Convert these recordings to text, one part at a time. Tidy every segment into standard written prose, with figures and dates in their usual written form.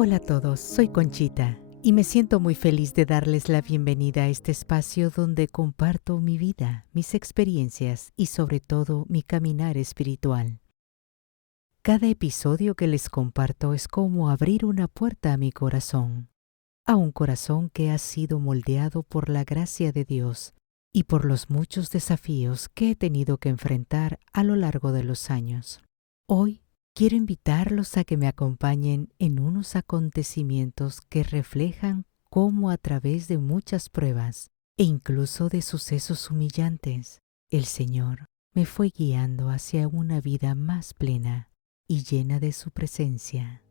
Hola a todos, soy Conchita y me siento muy feliz de darles la bienvenida a este espacio donde comparto mi vida, mis experiencias y sobre todo mi caminar espiritual. Cada episodio que les comparto es como abrir una puerta a mi corazón, a un corazón que ha sido moldeado por la gracia de Dios y por los muchos desafíos que he tenido que enfrentar a lo largo de los años. Hoy quiero invitarlos a que me acompañen en unos acontecimientos que reflejan cómo a través de muchas pruebas e incluso de sucesos humillantes, el Señor me fue guiando hacia una vida más plena y llena de su presencia.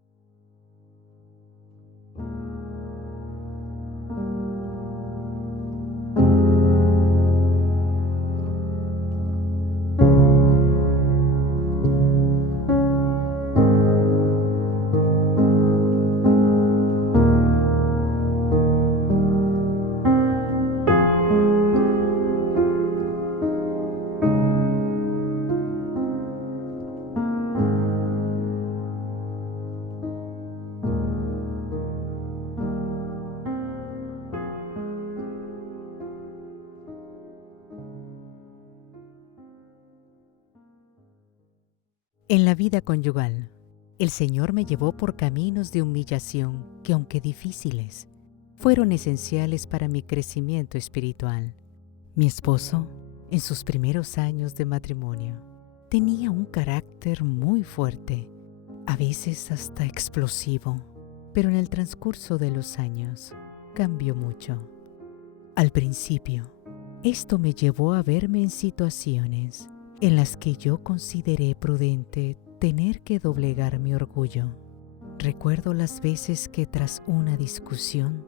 En la vida conyugal, el Señor me llevó por caminos de humillación que, aunque difíciles, fueron esenciales para mi crecimiento espiritual. Mi esposo, en sus primeros años de matrimonio, tenía un carácter muy fuerte, a veces hasta explosivo, pero en el transcurso de los años cambió mucho. Al principio, esto me llevó a verme en situaciones en las que yo consideré prudente tener que doblegar mi orgullo. Recuerdo las veces que tras una discusión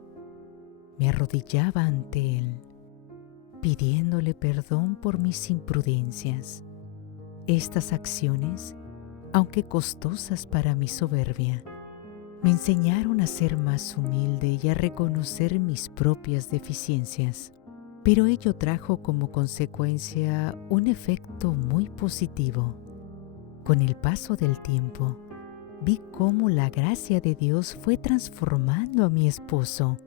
me arrodillaba ante él, pidiéndole perdón por mis imprudencias. Estas acciones, aunque costosas para mi soberbia, me enseñaron a ser más humilde y a reconocer mis propias deficiencias. Pero ello trajo como consecuencia un efecto muy positivo. Con el paso del tiempo, vi cómo la gracia de Dios fue transformando a mi esposo.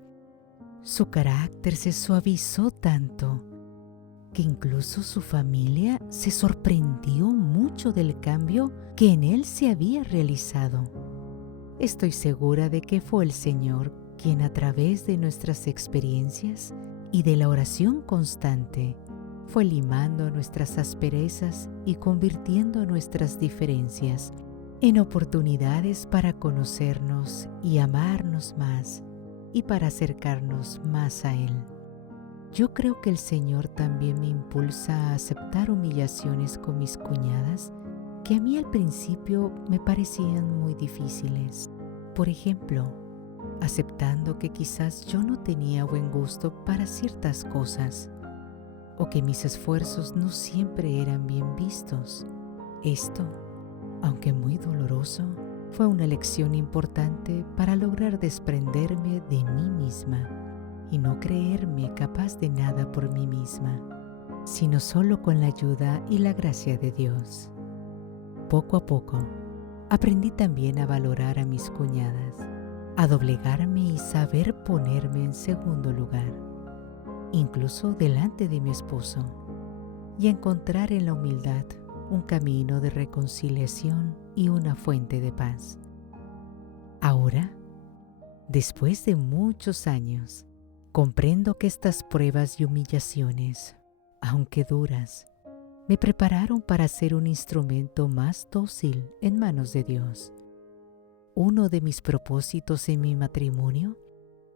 Su carácter se suavizó tanto que incluso su familia se sorprendió mucho del cambio que en él se había realizado. Estoy segura de que fue el Señor quien, a través de nuestras experiencias y de la oración constante, fue limando nuestras asperezas y convirtiendo nuestras diferencias en oportunidades para conocernos y amarnos más y para acercarnos más a Él. Yo creo que el Señor también me impulsa a aceptar humillaciones con mis cuñadas que a mí al principio me parecían muy difíciles. Por ejemplo, aceptando que quizás yo no tenía buen gusto para ciertas cosas o que mis esfuerzos no siempre eran bien vistos. Esto, aunque muy doloroso, fue una lección importante para lograr desprenderme de mí misma y no creerme capaz de nada por mí misma, sino solo con la ayuda y la gracia de Dios. Poco a poco, aprendí también a valorar a mis cuñadas, a doblegarme y saber ponerme en segundo lugar, incluso delante de mi esposo, y a encontrar en la humildad un camino de reconciliación y una fuente de paz. Ahora, después de muchos años, comprendo que estas pruebas y humillaciones, aunque duras, me prepararon para ser un instrumento más dócil en manos de Dios. Uno de mis propósitos en mi matrimonio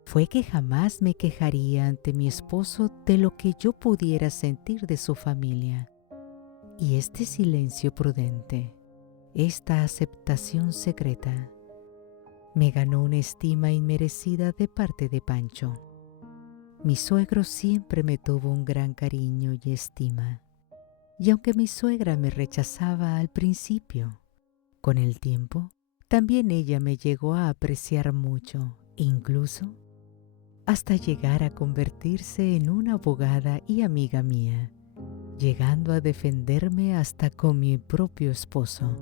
fue que jamás me quejaría ante mi esposo de lo que yo pudiera sentir de su familia. Y este silencio prudente, esta aceptación secreta, me ganó una estima inmerecida de parte de Pancho. Mi suegro siempre me tuvo un gran cariño y estima, y aunque mi suegra me rechazaba al principio, con el tiempo, también ella me llegó a apreciar mucho, incluso hasta llegar a convertirse en una abogada y amiga mía, llegando a defenderme hasta con mi propio esposo.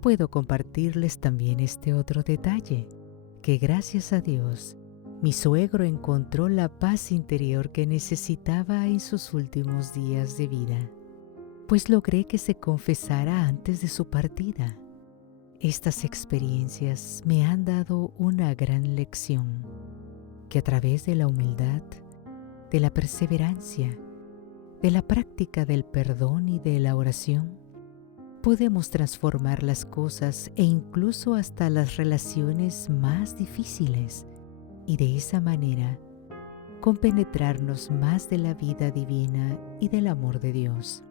Puedo compartirles también este otro detalle. que gracias a Dios, mi suegro encontró la paz interior que necesitaba en sus últimos días de vida, pues logré que se confesara antes de su partida. Estas experiencias me han dado una gran lección, que a través de la humildad, de la perseverancia, de la práctica del perdón y de la oración, podemos transformar las cosas e incluso hasta las relaciones más difíciles, y de esa manera compenetrarnos más de la vida divina y del amor de Dios.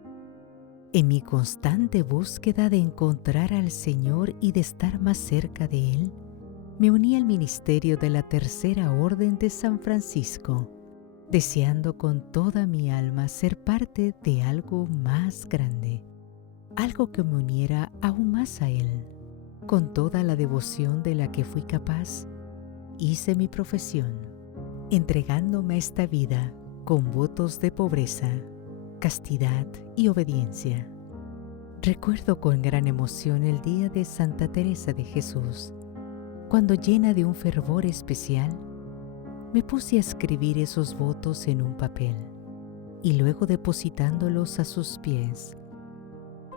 En mi constante búsqueda de encontrar al Señor y de estar más cerca de Él, me uní al ministerio de la Tercera Orden de San Francisco, deseando con toda mi alma ser parte de algo más grande, algo que me uniera aún más a Él. Con toda la devoción de la que fui capaz, hice mi profesión, entregándome a esta vida con votos de pobreza, castidad y obediencia. Recuerdo con gran emoción el día de Santa Teresa de Jesús, cuando, llena de un fervor especial, me puse a escribir esos votos en un papel y luego, depositándolos a sus pies,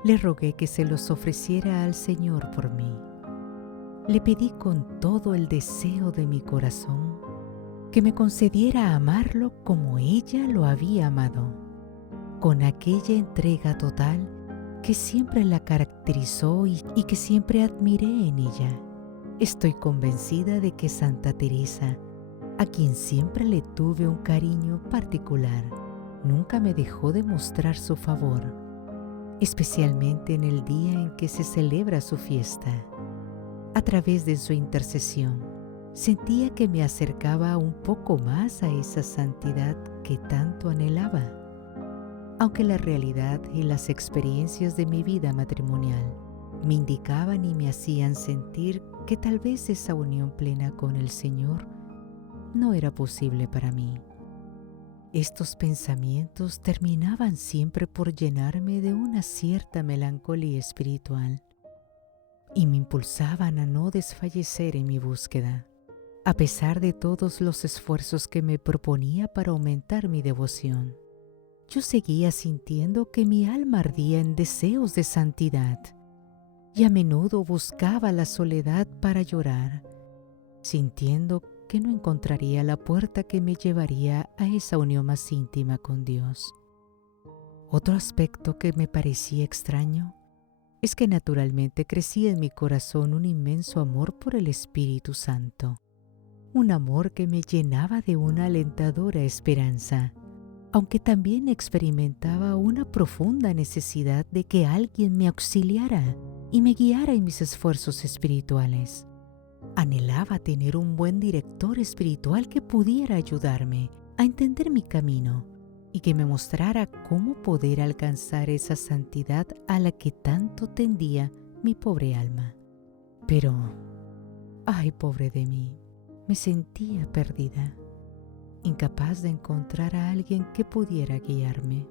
le rogué que se los ofreciera al Señor por mí. Le pedí con todo el deseo de mi corazón que me concediera amarlo como ella lo había amado, con aquella entrega total que siempre la caracterizó y que siempre admiré en ella. Estoy convencida de que Santa Teresa, a quien siempre le tuve un cariño particular, nunca me dejó de mostrar su favor, especialmente en el día en que se celebra su fiesta. A través de su intercesión, sentía que me acercaba un poco más a esa santidad que tanto anhelaba, aunque la realidad y las experiencias de mi vida matrimonial me indicaban y me hacían sentir que tal vez esa unión plena con el Señor no era posible para mí. Estos pensamientos terminaban siempre por llenarme de una cierta melancolía espiritual y me impulsaban a no desfallecer en mi búsqueda, a pesar de todos los esfuerzos que me proponía para aumentar mi devoción. Yo seguía sintiendo que mi alma ardía en deseos de santidad y a menudo buscaba la soledad para llorar, sintiendo que no encontraría la puerta que me llevaría a esa unión más íntima con Dios. Otro aspecto que me parecía extraño es que naturalmente crecía en mi corazón un inmenso amor por el Espíritu Santo, un amor que me llenaba de una alentadora esperanza, aunque también experimentaba una profunda necesidad de que alguien me auxiliara y me guiara en mis esfuerzos espirituales. Anhelaba tener un buen director espiritual que pudiera ayudarme a entender mi camino y que me mostrara cómo poder alcanzar esa santidad a la que tanto tendía mi pobre alma. Pero, ay, pobre de mí, me sentía perdida, incapaz de encontrar a alguien que pudiera guiarme.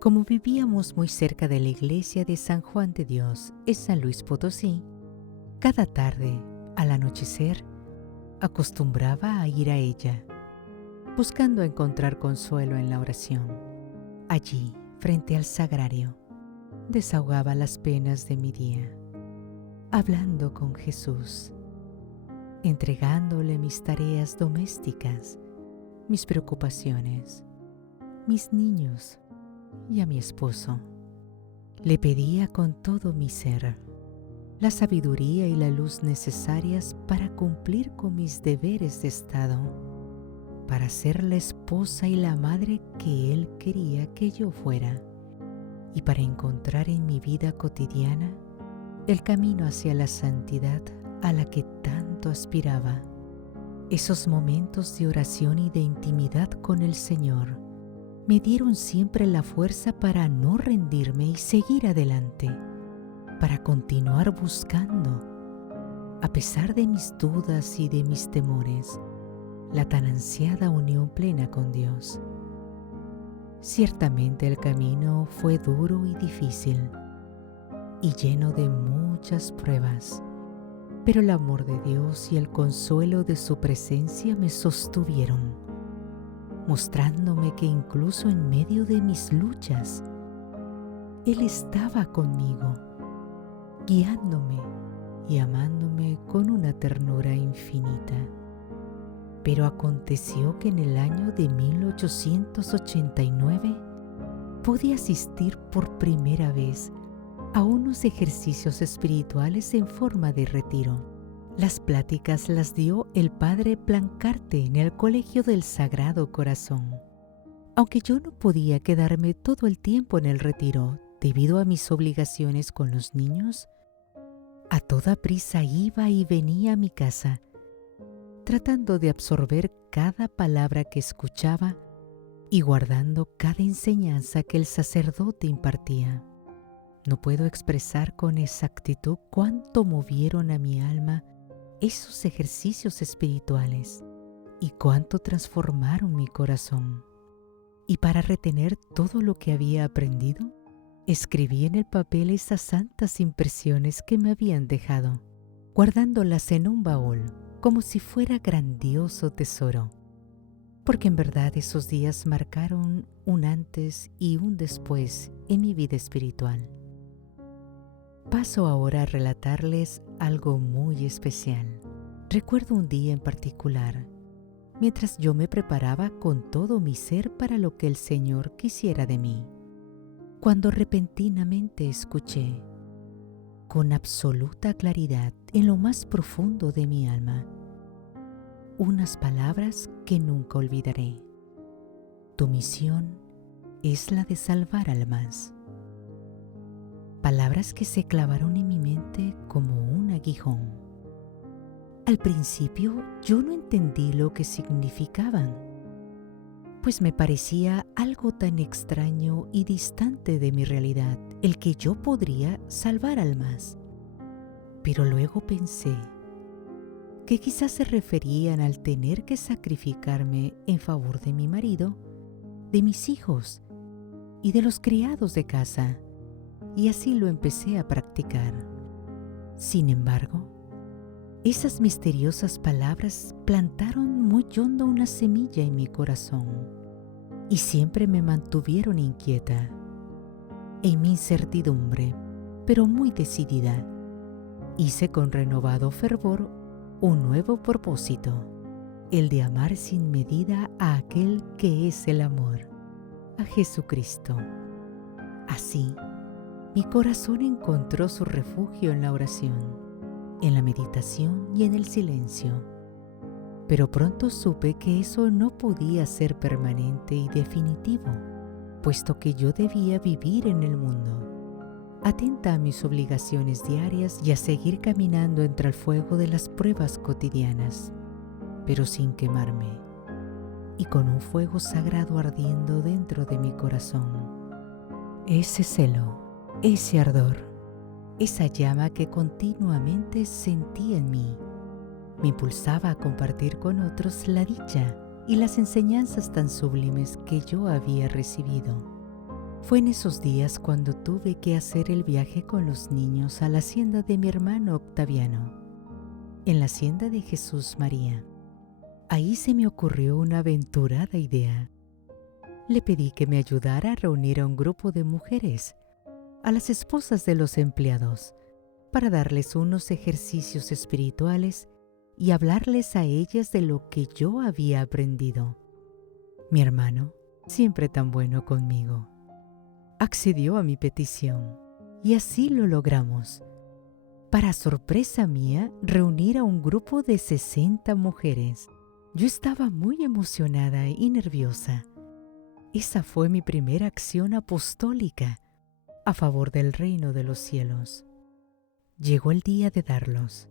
Como vivíamos muy cerca de la iglesia de San Juan de Dios en San Luis Potosí, cada tarde, al anochecer, acostumbraba a ir a ella, buscando encontrar consuelo en la oración. Allí, frente al sagrario, desahogaba las penas de mi día, hablando con Jesús, entregándole mis tareas domésticas, mis preocupaciones, mis niños y a mi esposo. Le pedía con todo mi ser la sabiduría y la luz necesarias para cumplir con mis deberes de Estado, para ser la esposa y la madre que Él quería que yo fuera, y para encontrar en mi vida cotidiana el camino hacia la santidad a la que tanto aspiraba. Esos momentos de oración y de intimidad con el Señor me dieron siempre la fuerza para no rendirme y seguir adelante, para continuar buscando, a pesar de mis dudas y de mis temores, la tan ansiada unión plena con Dios. Ciertamente el camino fue duro y difícil y lleno de muchas pruebas, Pero el amor de Dios y el consuelo de su presencia me sostuvieron, mostrándome que incluso en medio de mis luchas, Él estaba conmigo, guiándome y amándome con una ternura infinita. Pero aconteció que en el año de 1889 pude asistir por primera vez a unos ejercicios espirituales en forma de retiro. Las pláticas las dio el padre Plancarte en el Colegio del Sagrado Corazón. Aunque yo no podía quedarme todo el tiempo en el retiro debido a mis obligaciones con los niños, a toda prisa iba y venía a mi casa, tratando de absorber cada palabra que escuchaba y guardando cada enseñanza que el sacerdote impartía. No puedo expresar con exactitud cuánto movieron a mi alma esos ejercicios espirituales y cuánto transformaron mi corazón. Y para retener todo lo que había aprendido, escribí en el papel esas santas impresiones que me habían dejado, guardándolas en un baúl como si fuera grandioso tesoro, porque en verdad esos días marcaron un antes y un después en mi vida espiritual. Paso ahora a relatarles algo muy especial. Recuerdo un día en particular, mientras yo me preparaba con todo mi ser para lo que el Señor quisiera de mí, cuando repentinamente escuché, con absoluta claridad en lo más profundo de mi alma, unas palabras que nunca olvidaré. Tu misión es la de salvar almas. Palabras que se clavaron en mi mente como un aguijón. Al principio yo no entendí lo que significaban, pues me parecía algo tan extraño y distante de mi realidad el que yo podría salvar almas. Pero luego pensé que quizás se referían al tener que sacrificarme en favor de mi marido, de mis hijos y de los criados de casa, y así lo empecé a practicar. Sin embargo, esas misteriosas palabras plantaron muy hondo una semilla en mi corazón y siempre me mantuvieron inquieta. En mi incertidumbre, pero muy decidida, hice con renovado fervor un nuevo propósito, el de amar sin medida a aquel que es el amor, a Jesucristo. Así, mi corazón encontró su refugio en la oración, en la meditación y en el silencio. Pero pronto supe que eso no podía ser permanente y definitivo, puesto que yo debía vivir en el mundo, atenta a mis obligaciones diarias y a seguir caminando entre el fuego de las pruebas cotidianas, pero sin quemarme, y con un fuego sagrado ardiendo dentro de mi corazón. Ese celo, ese ardor, esa llama que continuamente sentía en mí, me impulsaba a compartir con otros la dicha y las enseñanzas tan sublimes que yo había recibido. Fue en esos días cuando tuve que hacer el viaje con los niños a la hacienda de mi hermano Octaviano, en la hacienda de Jesús María. Ahí se me ocurrió una aventurada idea. Le pedí que me ayudara a reunir a un grupo de mujeres, a las esposas de los empleados, para darles unos ejercicios espirituales y hablarles a ellas de lo que yo había aprendido. Mi hermano, siempre tan bueno conmigo, accedió a mi petición y así lo logramos. Para sorpresa mía, reunir a un grupo de 60 mujeres. Yo estaba muy emocionada y nerviosa. Esa fue mi primera acción apostólica a favor del reino de los cielos. Llegó el día de darlos.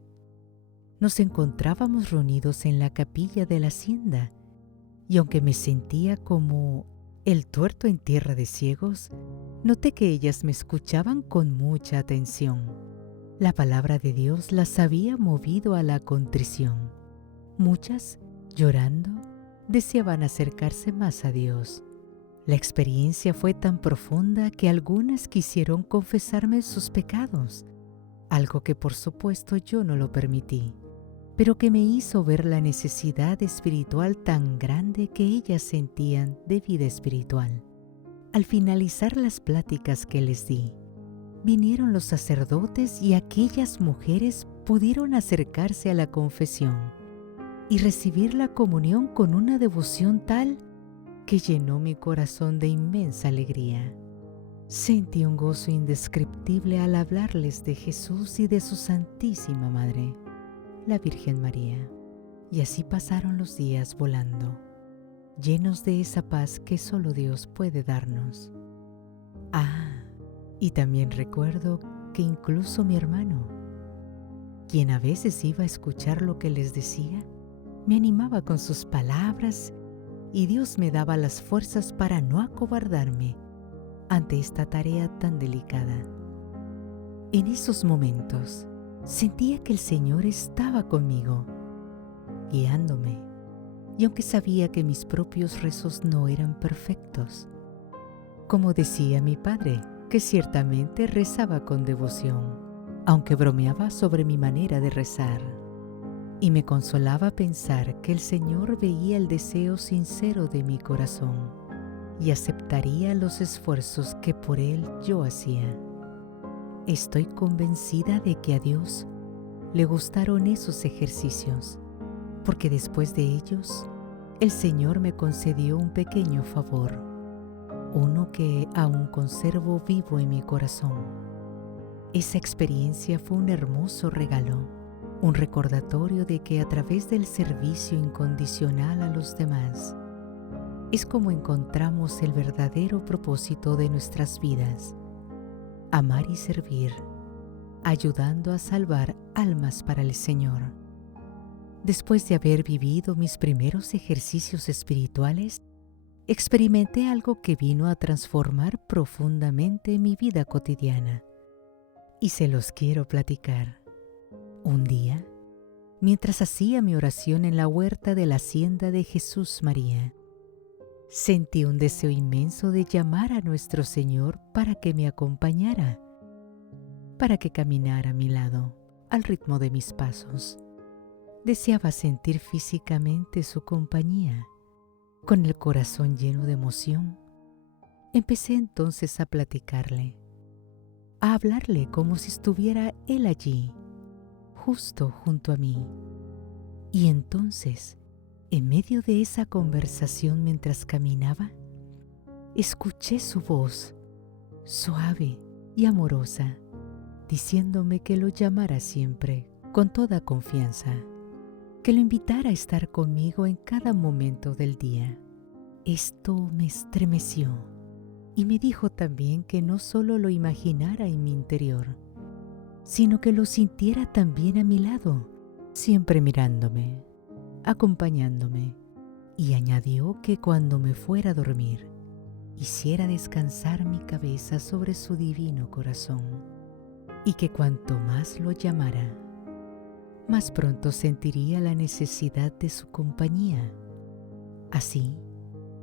Nos encontrábamos reunidos en la capilla de la hacienda, y aunque me sentía como el tuerto en tierra de ciegos, noté que ellas me escuchaban con mucha atención. La palabra de Dios las había movido a la contrición. Muchas, llorando, deseaban acercarse más a Dios. La experiencia fue tan profunda que algunas quisieron confesarme sus pecados, algo que por supuesto yo no lo permití, pero que me hizo ver la necesidad espiritual tan grande que ellas sentían de vida espiritual. Al finalizar las pláticas que les di, vinieron los sacerdotes y aquellas mujeres pudieron acercarse a la confesión y recibir la comunión con una devoción tal que llenó mi corazón de inmensa alegría. Sentí un gozo indescriptible al hablarles de Jesús y de su Santísima Madre, la Virgen María. Y así pasaron los días volando, llenos de esa paz que solo Dios puede darnos. Y también recuerdo que incluso mi hermano, quien a veces iba a escuchar lo que les decía, me animaba con sus palabras y Dios me daba las fuerzas para no acobardarme ante esta tarea tan delicada. En esos momentos sentía que el Señor estaba conmigo, guiándome, y aunque sabía que mis propios rezos no eran perfectos, como decía mi padre, que ciertamente rezaba con devoción, aunque bromeaba sobre mi manera de rezar, y me consolaba pensar que el Señor veía el deseo sincero de mi corazón y aceptaría los esfuerzos que por Él yo hacía. Estoy convencida de que a Dios le gustaron esos ejercicios, porque después de ellos, el Señor me concedió un pequeño favor, uno que aún conservo vivo en mi corazón. Esa experiencia fue un hermoso regalo, un recordatorio de que a través del servicio incondicional a los demás, es como encontramos el verdadero propósito de nuestras vidas: amar y servir, ayudando a salvar almas para el Señor. Después de haber vivido mis primeros ejercicios espirituales, experimenté algo que vino a transformar profundamente mi vida cotidiana, y se los quiero platicar. Un día, mientras hacía mi oración en la huerta de la hacienda de Jesús María, sentí un deseo inmenso de llamar a nuestro Señor para que me acompañara, para que caminara a mi lado, al ritmo de mis pasos. Deseaba sentir físicamente su compañía. Con el corazón lleno de emoción, empecé entonces a platicarle, a hablarle como si estuviera Él allí, justo junto a mí. Y entonces, en medio de esa conversación mientras caminaba, escuché su voz, suave y amorosa, diciéndome que lo llamara siempre, con toda confianza, que lo invitara a estar conmigo en cada momento del día. Esto me estremeció y me dijo también que no solo lo imaginara en mi interior, sino que lo sintiera también a mi lado, siempre mirándome, acompañándome, y añadió que cuando me fuera a dormir, hiciera descansar mi cabeza sobre su divino corazón, y que cuanto más lo llamara, más pronto sentiría la necesidad de su compañía. Así,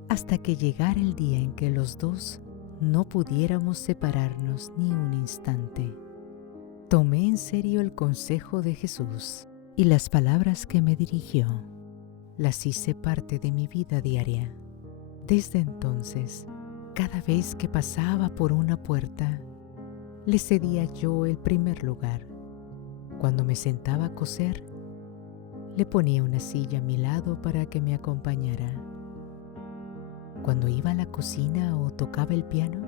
hasta que llegara el día en que los dos no pudiéramos separarnos ni un instante. Tomé en serio el consejo de Jesús y las palabras que me dirigió. Las hice parte de mi vida diaria. Desde entonces, cada vez que pasaba por una puerta, le cedía yo el primer lugar. Cuando me sentaba a coser, le ponía una silla a mi lado para que me acompañara. Cuando iba a la cocina o tocaba el piano,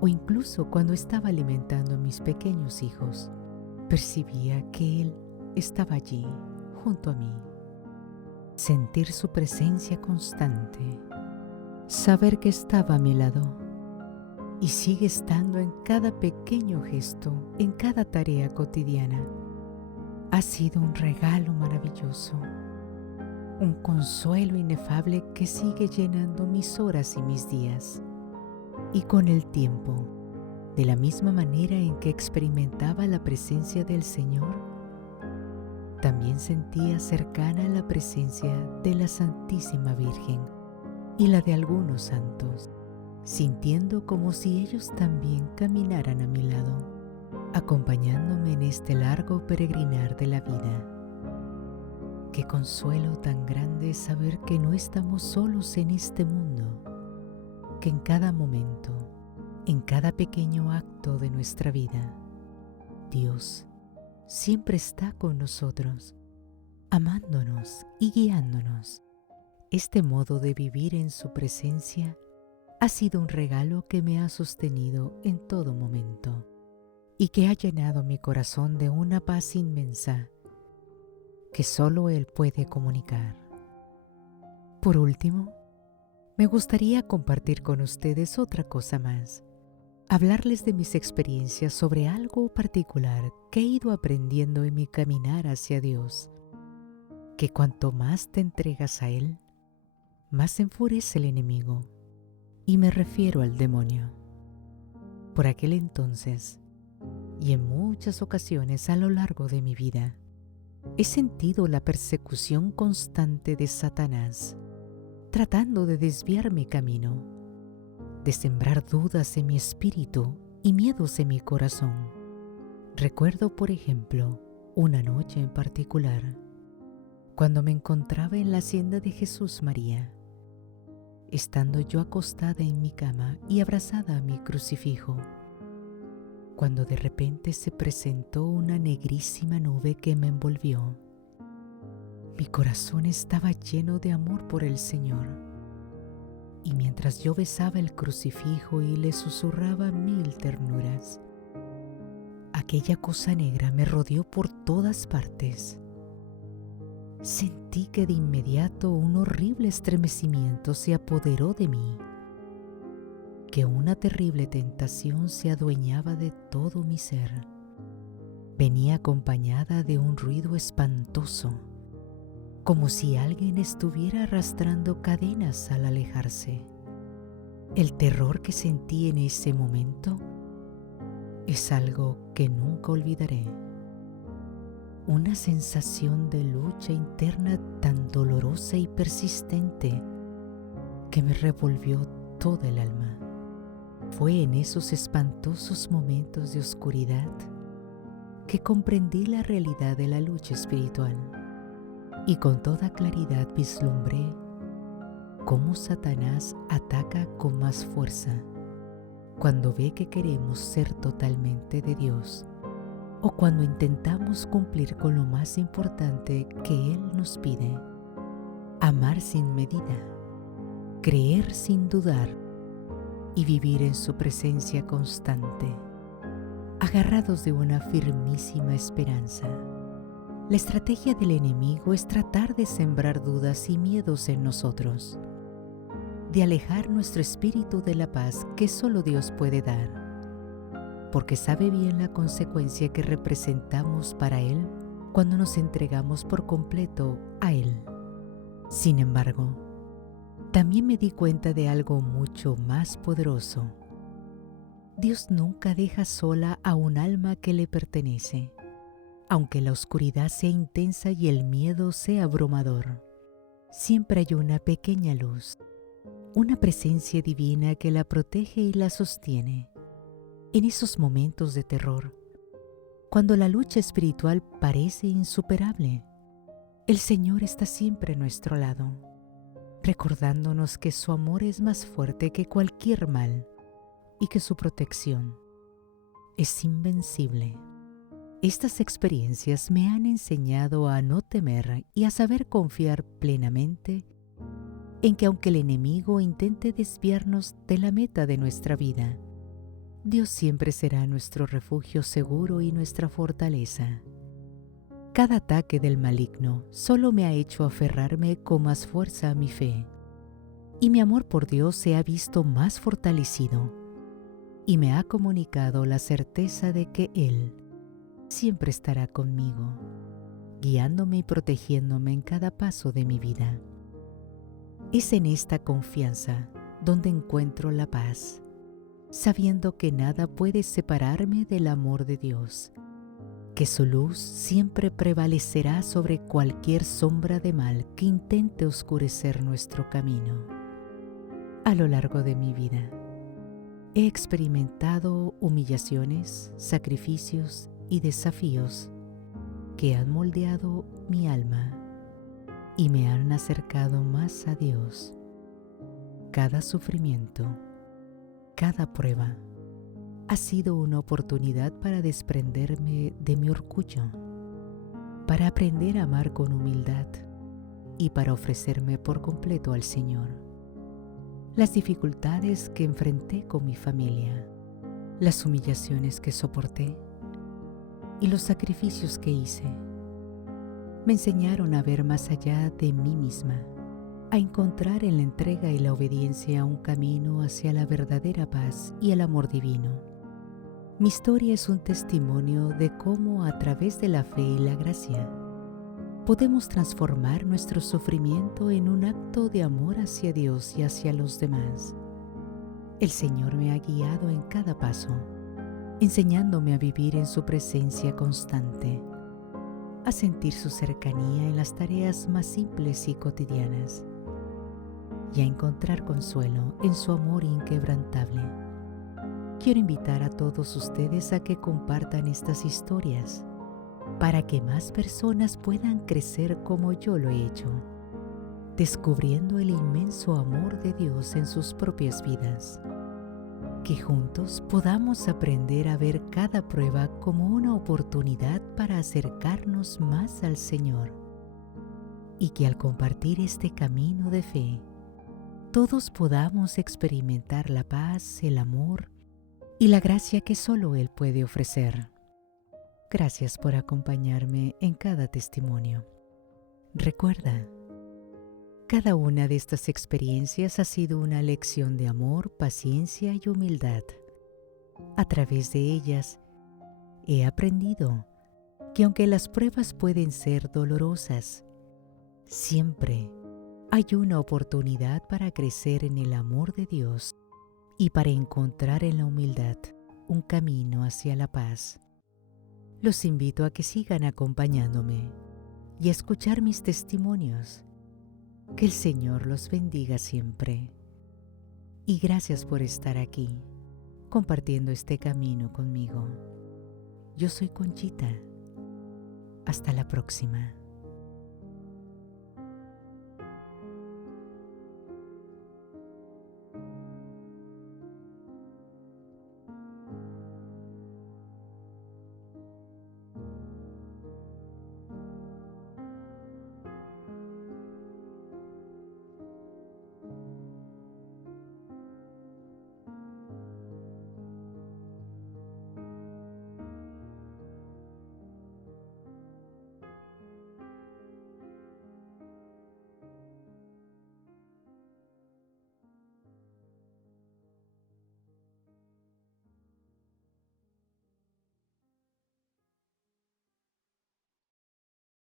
o incluso cuando estaba alimentando a mis pequeños hijos, percibía que Él estaba allí, junto a mí. Sentir su presencia constante, saber que estaba a mi lado y sigue estando en cada pequeño gesto, en cada tarea cotidiana, ha sido un regalo maravilloso, un consuelo inefable que sigue llenando mis horas y mis días. Y con el tiempo, de la misma manera en que experimentaba la presencia del Señor, también sentía cercana la presencia de la Santísima Virgen y la de algunos santos, sintiendo como si ellos también caminaran a mi lado, acompañándome en este largo peregrinar de la vida. Qué consuelo tan grande es saber que no estamos solos en este mundo, que en cada momento, en cada pequeño acto de nuestra vida, Dios siempre está con nosotros, amándonos y guiándonos. Este modo de vivir en su presencia ha sido un regalo que me ha sostenido en todo momento y que ha llenado mi corazón de una paz inmensa que solo Él puede comunicar. Por último, me gustaría compartir con ustedes otra cosa más, hablarles de mis experiencias sobre algo particular que he ido aprendiendo en mi caminar hacia Dios, que cuanto más te entregas a Él, más se enfurece el enemigo, y me refiero al demonio. Por aquel entonces, y en muchas ocasiones a lo largo de mi vida, he sentido la persecución constante de Satanás, tratando de desviar mi camino, de sembrar dudas en mi espíritu y miedos en mi corazón. Recuerdo, por ejemplo, una noche en particular, cuando me encontraba en la hacienda de Jesús María, estando yo acostada en mi cama y abrazada a mi crucifijo, cuando de repente se presentó una negrísima nube que me envolvió. Mi corazón estaba lleno de amor por el Señor, y mientras yo besaba el crucifijo y le susurraba 1000 ternuras, aquella cosa negra me rodeó por todas partes. Sentí que de inmediato un horrible estremecimiento se apoderó de mí, que una terrible tentación se adueñaba de todo mi ser. Venía acompañada de un ruido espantoso, como si alguien estuviera arrastrando cadenas al alejarse. El terror que sentí en ese momento es algo que nunca olvidaré. Una sensación de lucha interna tan dolorosa y persistente que me revolvió toda el alma. Fue en esos espantosos momentos de oscuridad que comprendí la realidad de la lucha espiritual y con toda claridad vislumbré cómo Satanás ataca con más fuerza cuando ve que queremos ser totalmente de Dios o cuando intentamos cumplir con lo más importante que Él nos pide: amar sin medida, creer sin dudar y vivir en su presencia constante, agarrados de una firmísima esperanza. La estrategia del enemigo es tratar de sembrar dudas y miedos en nosotros, de alejar nuestro espíritu de la paz que solo Dios puede dar, porque sabe bien la consecuencia que representamos para Él cuando nos entregamos por completo a Él. Sin embargo, también me di cuenta de algo mucho más poderoso. Dios nunca deja sola a un alma que le pertenece, aunque la oscuridad sea intensa y el miedo sea abrumador. Siempre hay una pequeña luz, una presencia divina que la protege y la sostiene. En esos momentos de terror, cuando la lucha espiritual parece insuperable, el Señor está siempre a nuestro lado, recordándonos que su amor es más fuerte que cualquier mal y que su protección es invencible. Estas experiencias me han enseñado a no temer y a saber confiar plenamente en que aunque el enemigo intente desviarnos de la meta de nuestra vida, Dios siempre será nuestro refugio seguro y nuestra fortaleza. Cada ataque del maligno solo me ha hecho aferrarme con más fuerza a mi fe, y mi amor por Dios se ha visto más fortalecido y me ha comunicado la certeza de que Él siempre estará conmigo, guiándome y protegiéndome en cada paso de mi vida. Es en esta confianza donde encuentro la paz, sabiendo que nada puede separarme del amor de Dios, que su luz siempre prevalecerá sobre cualquier sombra de mal que intente oscurecer nuestro camino. A lo largo de mi vida, He experimentado humillaciones, sacrificios y desafíos que han moldeado mi alma y me han acercado más a Dios. Cada sufrimiento, cada prueba, ha sido una oportunidad para desprenderme de mi orgullo, para aprender a amar con humildad y para ofrecerme por completo al Señor. Las dificultades que enfrenté con mi familia, las humillaciones que soporté y los sacrificios que hice, me enseñaron a ver más allá de mí misma, a encontrar en la entrega y la obediencia un camino hacia la verdadera paz y el amor divino. Mi historia es un testimonio de cómo a través de la fe y la gracia podemos transformar nuestro sufrimiento en un acto de amor hacia Dios y hacia los demás. El Señor me ha guiado en cada paso, enseñándome a vivir en su presencia constante, a sentir su cercanía en las tareas más simples y cotidianas, y a encontrar consuelo en su amor inquebrantable. Quiero invitar a todos ustedes a que compartan estas historias para que más personas puedan crecer como yo lo he hecho, descubriendo el inmenso amor de Dios en sus propias vidas. Que juntos podamos aprender a ver cada prueba como una oportunidad para acercarnos más al Señor, y que al compartir este camino de fe, todos podamos experimentar la paz, el amor y la gracia que solo Él puede ofrecer. Gracias por acompañarme en cada testimonio. Recuerda, cada una de estas experiencias ha sido una lección de amor, paciencia y humildad. A través de ellas, he aprendido que aunque las pruebas pueden ser dolorosas, siempre hay una oportunidad para crecer en el amor de Dios y para encontrar en la humildad un camino hacia la paz. Los invito a que sigan acompañándome y a escuchar mis testimonios. Que el Señor los bendiga siempre. Y gracias por estar aquí, compartiendo este camino conmigo. Yo soy Conchita. Hasta la próxima.